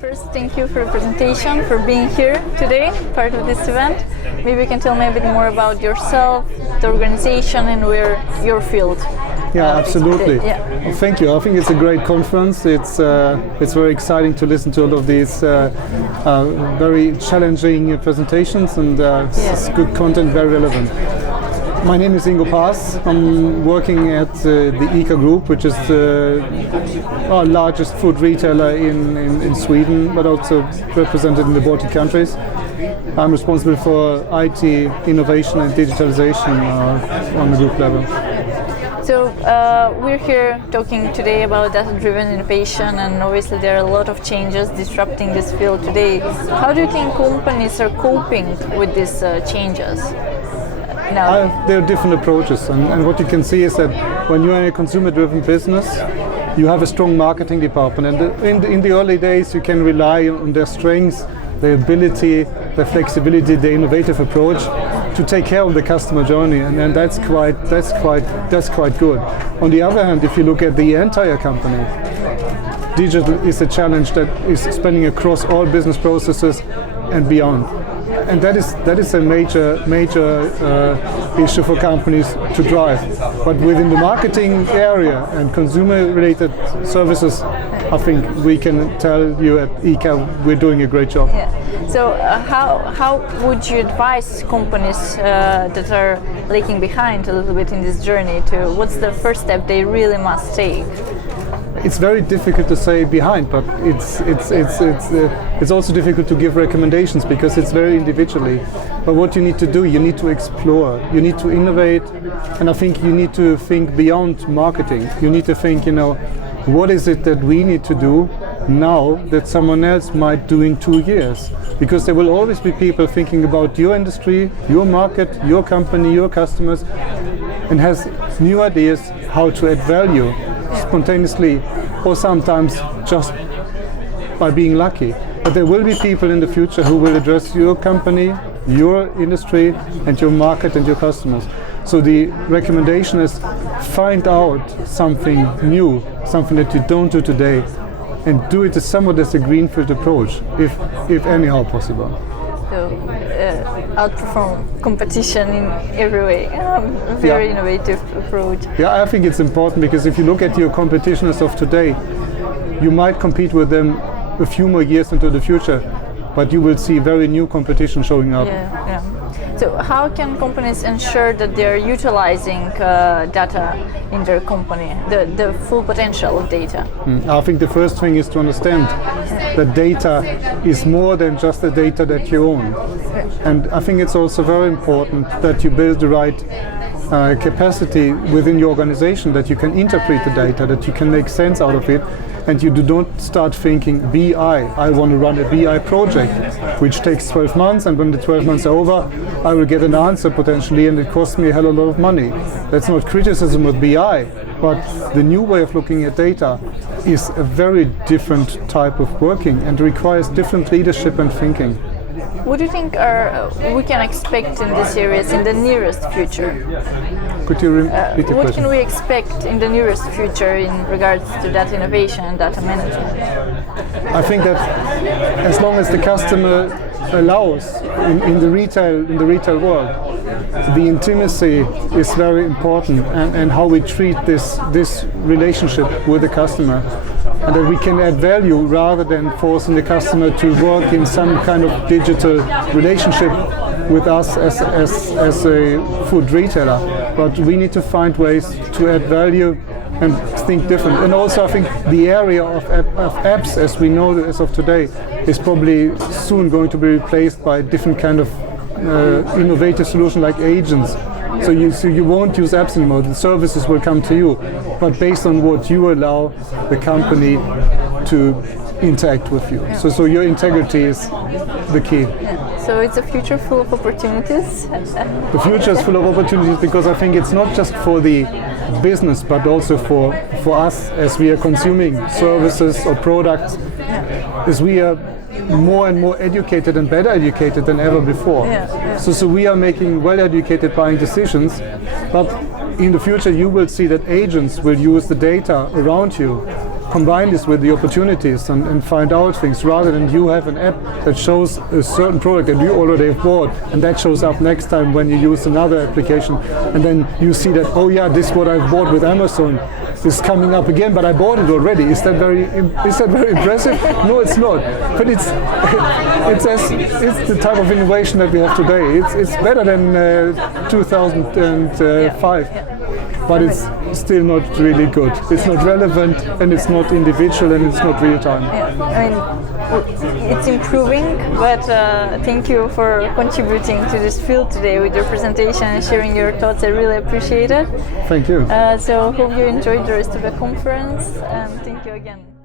First, thank you for the presentation, for being here today, part of this event. Maybe you can tell me a bit more about yourself, the organization, and where your field. Yeah, absolutely. Yeah. Well, thank you. I think it's a great conference. It's very exciting to listen to all of these very challenging presentations, and it's good content, very relevant. My name is Ingo Paas. I'm working at the ICA Group, which is our largest food retailer in Sweden, but also represented in the Baltic countries. I'm responsible for IT innovation and digitalization on the group level. So we're here talking today about data-driven innovation, and obviously there are a lot of changes disrupting this field today. How do you think companies are coping with these changes? There are different approaches, and what you can see is that when you're in a consumer-driven business, you have a strong marketing department, and in the early days you can rely on their strengths, their ability, their flexibility, their innovative approach to take care of the customer journey, and that's quite good. On the other hand, if you look at the entire company, digital is a challenge that is spanning across all business processes and beyond. And that is a major issue for companies to drive. But within the marketing area and consumer-related services, I think we can tell you at ICA we're doing a great job. Yeah. So how would you advise companies that are lagging behind a little bit in this journey to what's the first step they really must take? It's very difficult to say behind, but it's also difficult to give recommendations because it's very individually. But what you need to do, you need to explore, you need to innovate, and I think you need to think beyond marketing. You need to think, what is it that we need to do now that someone else might do in 2 years? Because there will always be people thinking about your industry, your market, your company, your customers, and has new ideas how to add value spontaneously, or sometimes just by being lucky. But there will be people in the future who will address your company, your industry, and your market and your customers. So the recommendation is find out something new, something that you don't do today, and do it somewhat as a greenfield approach, if anyhow possible. So outperform competition in every way. Very innovative approach. Yeah, I think it's important because if you look at your competitors of today, you might compete with them a few more years into the future, but you will see very new competition showing up. Yeah. So how can companies ensure that they're utilizing data in their company, the full potential of data? I think the first thing is to understand that data is more than just the data that you own. And I think it's also very important that you build the right capacity within your organization, that you can interpret the data, that you can make sense out of it, and you do not start thinking BI. I want to run a BI project, which takes 12 months, and when the 12 months are over, I will get an answer potentially, and it costs me a hell of a lot of money. That's not criticism of BI, but the new way of looking at data is a very different type of working and requires different leadership and thinking. What do you think we can expect in these areas in the nearest future? Could you repeat the question? What can we expect in the nearest future in regards to data innovation and data management? I think that as long as the customer allows in the retail world, the intimacy is very important, and how we treat this relationship with the customer, and that we can add value rather than forcing the customer to work in some kind of digital relationship with us as a food retailer. But we need to find ways to add value and think different. And also I think the area of apps, as we know as of today, is probably soon going to be replaced by different kind of innovative solution like agents. So you won't use apps anymore, the services will come to you, but based on what you allow the company to interact with you. So your integrity is the key. So it's a future full of opportunities? The future is full of opportunities because I think it's not just for the business, but also for us as we are consuming services or products, as we are more and more educated and better educated than ever before. So we are making well-educated buying decisions, but in the future you will see that agents will use the data around you combine this with the opportunities and find out things, rather than you have an app that shows a certain product that you already have bought, and that shows up next time when you use another application, and then you see that, oh yeah, this is what I bought with Amazon is coming up again, but I bought it already. Is that very impressive? No, it's not. But it's the type of innovation that we have today. It's better than 2005. But it's still not really good. It's not relevant, and it's not individual, and it's not real time. Yeah. I mean, it's improving, but thank you for contributing to this field today with your presentation and sharing your thoughts. I really appreciate it. Thank you. So hope you enjoyed the rest of the conference, and thank you again.